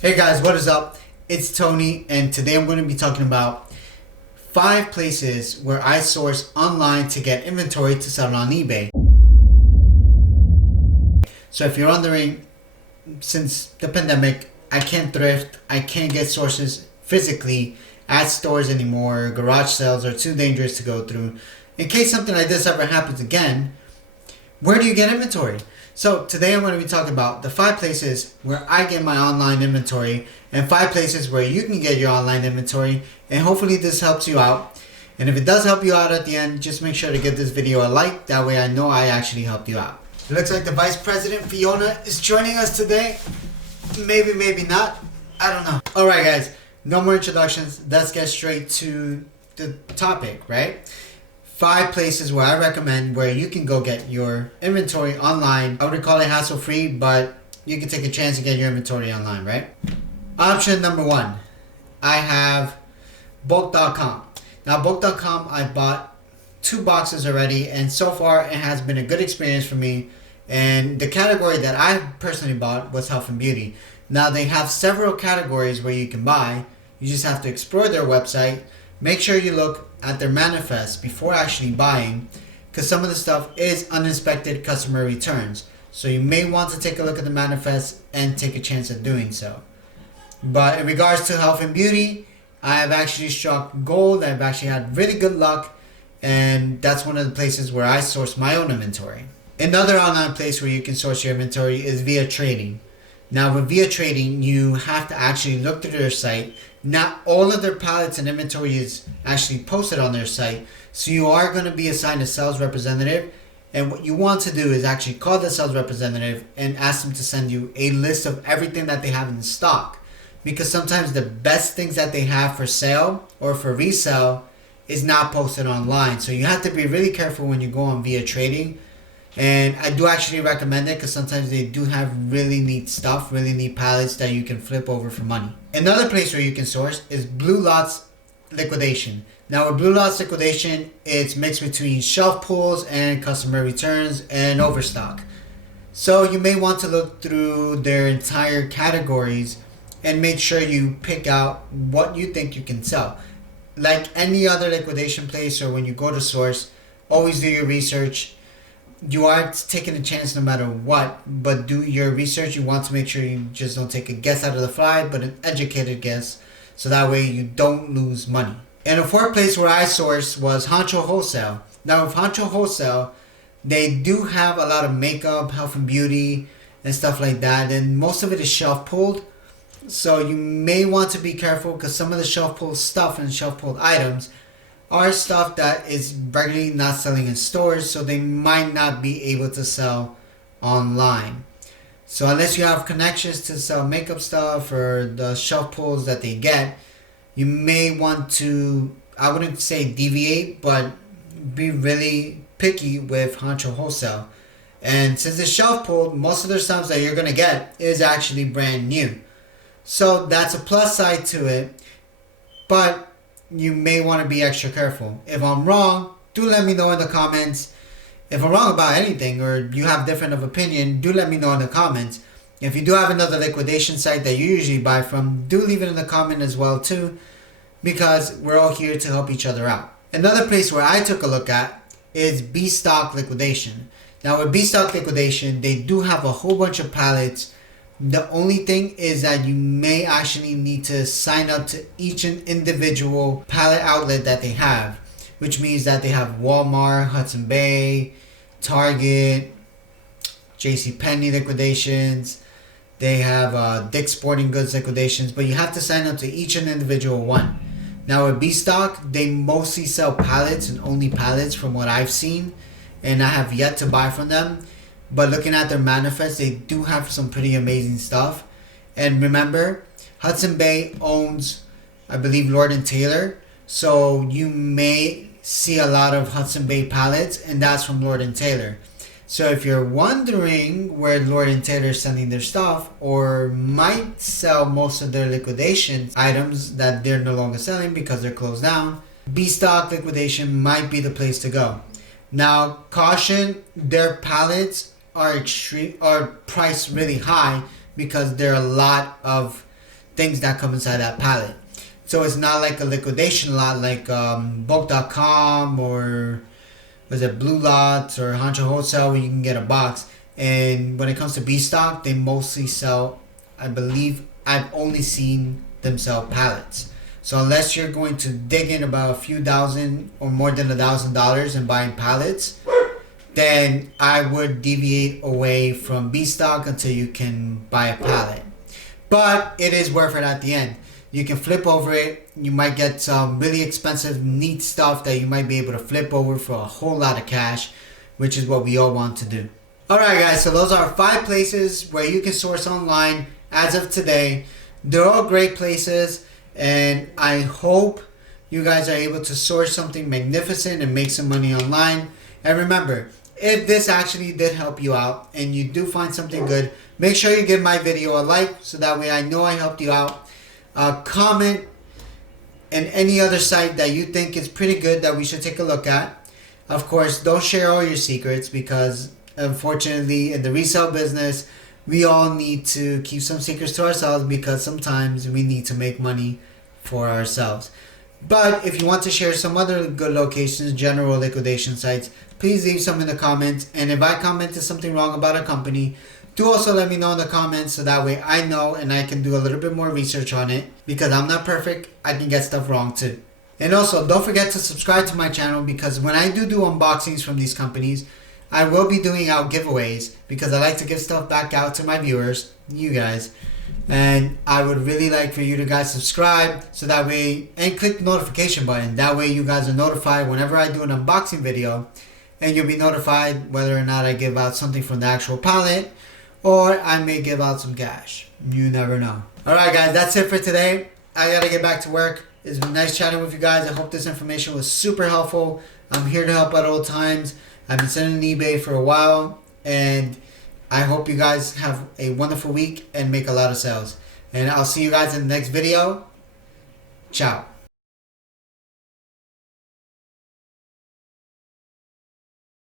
Hey guys, what is up? It's Tony, and today I'm going to be talking about 5 places where I source online to get inventory to sell on eBay. So if you're wondering, since the pandemic, I can't thrift, I can't get sources physically at stores anymore. Garage sales are too dangerous to go through. In case something like this ever happens again, where do you get inventory? So today I'm going to be talking about the 5 places where I get my online inventory and 5 places where you can get your online inventory, and hopefully this helps you out. And if it does help you out at the end, just make sure to give this video a like, that way I know I actually helped you out. It looks like the Vice President Fiona is joining us today. Maybe, maybe not. I don't know. Alright guys, no more introductions. Let's get straight to the topic, right? 5 places where I recommend where you can go get your inventory online. I wouldn't call it hassle-free, but you can take a chance to get your inventory online, right? Option number 1, I have bulk.com. Now bulk.com, I bought 2 boxes already, and so far it has been a good experience for me. And the category that I personally bought was health and beauty. Now they have several categories where you can buy. You just have to explore their website. Make sure you look at their manifest before actually buying, because some of the stuff is uninspected customer returns. So you may want to take a look at the manifest and take a chance at doing so. But in regards to health and beauty, I have actually struck gold. I've actually had really good luck, and that's one of the places where I source my own inventory. Another online place where you can source your inventory is via trading. Now with via trading, you have to actually look through their site. Not all of their pallets and inventory is actually posted on their site, so you are going to be assigned a sales representative, and what you want to do is actually call the sales representative and ask them to send you a list of everything that they have in stock, because sometimes the best things that they have for sale or for resale is not posted online. So you have to be really careful when you go on via trading. And I do actually recommend it because sometimes they do have really neat stuff, really neat pallets that you can flip over for money. Another place where you can source is Blue Lots Liquidation. Now with Blue Lots Liquidation, it's mixed between shelf pulls and customer returns and overstock. So you may want to look through their entire categories and make sure you pick out what you think you can sell. Like any other liquidation place or when you go to source, always do your research. You are taking a chance no matter what, but do your research. You want to make sure you just don't take a guess out of the fly, but an educated guess, so that way you don't lose money. And the 4th place where I sourced was Hobo Wholesale. Now with Hobo Wholesale, they do have a lot of makeup, health and beauty, and stuff like that, and most of it is shelf pulled. So you may want to be careful because some of the shelf pulled stuff and shelf pulled items are stuff that is regularly not selling in stores, so they might not be able to sell online. So unless you have connections to sell makeup stuff or the shelf pulls that they get, you may want to, I wouldn't say deviate, but be really picky with Hobo Wholesale. And since it's shelf pulled, most of the stuff that you're going to get is actually brand new. So that's a plus side to it, but you may want to be extra careful. If I'm wrong, do let me know in the comments. If I'm wrong about anything or you have different of opinion, do let me know in the comments. If you do have another liquidation site that you usually buy from, do leave it in the comment as well too, because we're all here to help each other out. Another place where I took a look at is B-Stock Liquidation. Now with B-Stock Liquidation, they do have a whole bunch of pallets. The only thing is that you may actually need to sign up to each individual pallet outlet that they have, which means that they have Walmart, Hudson Bay, Target, JCPenney liquidations, they have Dick's Sporting Goods liquidations, but you have to sign up to each and individual one. Now with B-Stock, they mostly sell pallets and only pallets from what I've seen, and I have yet to buy from them. But looking at their manifest, they do have some pretty amazing stuff. And remember, Hudson Bay owns, I believe, Lord & Taylor. So you may see a lot of Hudson Bay pallets, and that's from Lord & Taylor. So if you're wondering where Lord & Taylor is sending their stuff, or might sell most of their liquidation items that they're no longer selling because they're closed down, B-Stock Liquidation might be the place to go. Now, caution, their pallets are priced really high because there are a lot of things that come inside that pallet. So it's not like a liquidation lot like bulk.com or was it Blue Lots or Hobo Wholesale where you can get a box. And when it comes to B stock, they mostly sell, I believe, I've only seen them sell pallets. So unless you're going to dig in about a few thousand or more than $1,000 and buying pallets, then I would deviate away from B stock until you can buy a pallet. But it is worth it at the end. You can flip over it. You might get some really expensive, neat stuff that you might be able to flip over for a whole lot of cash, which is what we all want to do. Alright guys, so those are 5 places where you can source online as of today. They're all great places, and I hope you guys are able to source something magnificent and make some money online. And remember, if this actually did help you out and you do find something good, make sure you give my video a like so that way I know I helped you out. Comment and any other site that you think is pretty good that we should take a look at. Of course, don't share all your secrets because unfortunately in the resale business we all need to keep some secrets to ourselves because sometimes we need to make money for ourselves. But if you want to share some other good locations, general liquidation sites, please leave some in the comments. And if I commented something wrong about a company, do also let me know in the comments so that way I know and I can do a little bit more research on it, because I'm not perfect. I can get stuff wrong too. And also don't forget to subscribe to my channel, because when I do unboxings from these companies, I will be doing out giveaways because I like to give stuff back out to my viewers, you guys. And I would really like for you to guys subscribe so that way, and click the notification button. That way you guys are notified whenever I do an unboxing video, and you'll be notified whether or not I give out something from the actual pallet or I may give out some cash. You never know. Alright guys, that's it for today. I gotta get back to work. It's been nice chatting with you guys. I hope this information was super helpful. I'm here to help at all times. I've been selling on eBay for a while, and I hope you guys have a wonderful week and make a lot of sales. And I'll see you guys in the next video. Ciao.